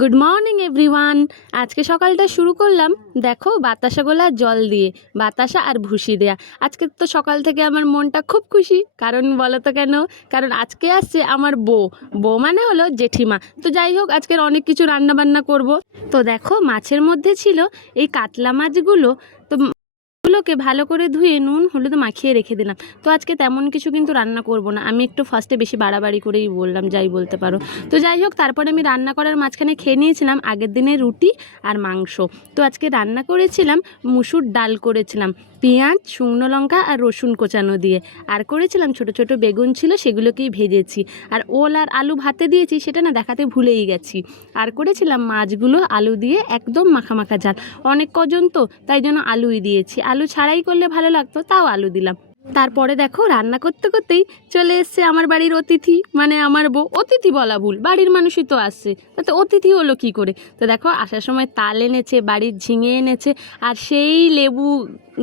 Good morning everyone. আজকে সকালটা শুরু করলাম দেখো বাতাসা গোলার জল দিয়ে, বাতাসা আর ভুসি দেয়া। আজকে তো সকাল থেকে আমার মনটা খুব খুশি। কারণ বলো তো কেন? কারণ আজকে আসছে আমার বউ। বউ মানে হলো জেঠিমা। তো যাই হোক, আজকের অনেক কিছু রান্না বান্না করব। তো দেখো মাছের মধ্যে ছিল এই কাতলা মাছগুলো। তো গুলোকে ভালো করে ধুয়ে নুন হলুদ মাখিয়ে রেখে দিলাম। তো আজকে তেমন কিছু কিন্তু রান্না করব না, আমি একটু ফার্স্টে বেশি বাড়াবাড়ি করেই বললাম, যাই বলতে পারো। তো যাই হোক, তারপরে আমি রান্না করার মাঝখানে খেয়ে নিয়েছিলাম আগের দিনের রুটি আর মাংস। তো আজকে রান্না করেছিলাম মুসুর ডাল, করেছিলাম পেঁয়াজ শুকনো লঙ্কা আর রসুন কোচানো দিয়ে, আর করেছিলাম ছোট ছোট বেগুন ছিল, সেগুলোকেই ভেজেছি। আর ওল আর আলু ভাতে দিয়েছি, সেটা না দেখাতে ভুলেই গেছি। আর করেছিলাম মাছগুলো আলু দিয়ে একদম মাখা মাখা ঝাল। অনেক কজন তো, তাই জন্য আলুই দিয়েছি। আলু ছাড়াই করলে ভালো লাগতো, তাও আলু দিলাম। তারপরে দেখো রান্না করতে করতেই চলে এসছে আমার বাড়ির অতিথি, মানে আমার বউ। অতিথি বলা ভুল, বাড়ির মানুষই তো আসছে, তাতে অতিথি হলো কি করে? তো দেখো আসার সময় তাল এনেছে, বাড়ির ঝিঙে এনেছে, আর সেই লেবু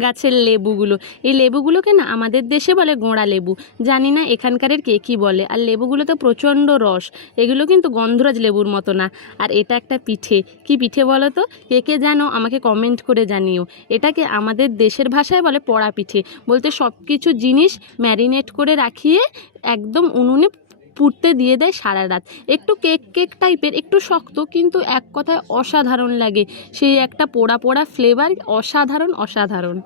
গাছের লেবুগুলো। এই লেবুগুলোকে না আমাদের দেশে বলে গোঁড়া লেবু, জানি না এখানকারের কে কী বলে। আর লেবুগুলো তো প্রচণ্ড রস, এগুলো কিন্তু গন্ধরাজ লেবুর মতো না। আর এটা একটা পিঠে, কি পিঠে বলো তো? কে জানো আমাকে কমেন্ট করে জানিও। এটাকে আমাদের দেশের ভাষায় বলে পড়া পিঠে। বলতে সব কিছু জিনিস ম্যারিনেট করে রাখিয়ে একদম উনুনে পুড়তে দিয়ে দেয় সারা রাত। একটু কেক কেক টাইপের, একটু শক্ত, কিন্তু এক কথায় অসাধারণ লাগে। সেই একটা পোড়া পোড়া ফ্লেভার, অসাধারণ অসাধারণ।